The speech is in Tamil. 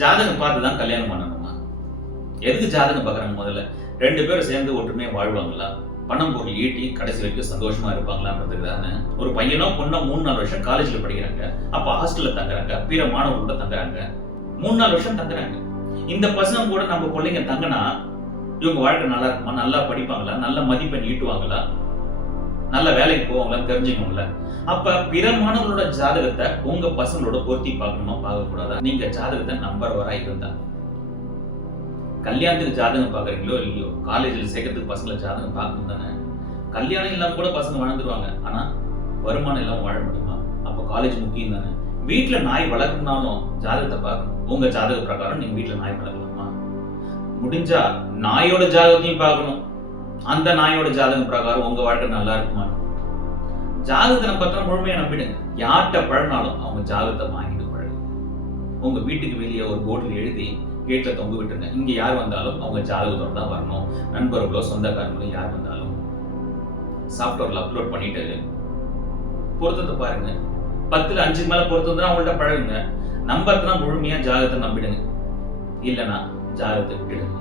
ஜாதகம் பார்த்து தான் கல்யாணம் பண்ணணுமா? எதுக்கு ஜாதகம் பார்க்குறாங்க முதல்ல? ரெண்டு பேரும் சேர்ந்து ஒற்றுமையாக வாழ்வாங்களா? பணம் பொருள் ஈட்டி கடைசி வரைக்கும் சந்தோஷமா இருப்பாங்களான்றதுக்கு தானே ஒரு பையனோ பொண்ணோ மூணு நாலு வருஷம் காலேஜ்ல படிக்கிறாங்க. அப்ப ஹாஸ்டல்ல தங்குறாங்க. பிற மாணவர்களோட தங்குறாங்க. மூணு நாலு வருஷம் தங்குறாங்க. இந்த பசங்க கூட நம்ம பிள்ளைங்க தங்கினா இவங்க வாழ்க்கை நல்லா இருக்குமா? நல்லா படிப்பாங்களா? நல்ல மதிப்பெண் ஈட்டுவாங்களா? நல்ல வேலைக்கு போவாங்களான்னு தெரிஞ்சுக்கணும்ல. அப்ப பிற மாணவர்களோட ஜாதகத்தை உங்க பசங்களோட பொருத்தி பார்க்கணுமா பார்க்கக்கூடாதா? நீங்க ஜாதகத்தை நம்பர் வரா இருந்தா. கல்யாணத்துக்கு ஜாதகம் பார்க்குறீங்களோ இல்லையோ காலேஜில் சேர்க்கறதுக்கு பசங்களை ஜாதகம் பார்க்கணும் தானே? கல்யாணம் இல்லாம கூட பசங்க வளர்ந்துருவாங்க. ஆனா வருமானம் இல்லாம வாழ முடியுமா? அப்போ காலேஜ் முக்கியம் தானே. வீட்டுல நாய் வளர்க்கணும்னாலும் ஜாதகத்தை பார்க்கணும். உங்க ஜாதக பிரகாரம் நீங்க வீட்டுல நாய் வளர்க்கலாமா? முடிஞ்சா நாயோட ஜாதகத்தையும் பார்க்கணும். அந்த நாயோட ஜாதகம் பிரகாரம் உங்க வாழ்க்கை நல்லா இருக்குமா? ஜாதகத்தை பத்திரம் முழுமையா நம்பிடுங்க. யார்கிட்ட பழனாலும் அவங்க ஜாதகத்தை வாங்கிட்டு பழகுங்க. உங்க வீட்டுக்கு வெளியே ஒரு போர்டில் எழுதி கேட்ல தொங்க விட்டுருங்க. இங்க யார் வந்தாலும் அவங்க ஜாதகத்தோட தான் வரணும். நண்பர்களோ சொந்தக்காரங்களோ யார் வந்தாலும். சாஃப்ட்வேர்ல அப்லோட் பண்ணிட்டு பொருத்தத்தை பாருங்க. பத்துல அஞ்சு மேல பொருத்தம் அவங்கள்ட்ட பழகுங்க. நம்பர்த்தனா முழுமையா ஜாதகத்தை நம்பிடுங்க. இல்லைன்னா ஜாதகத்தை விட்டுடுங்க.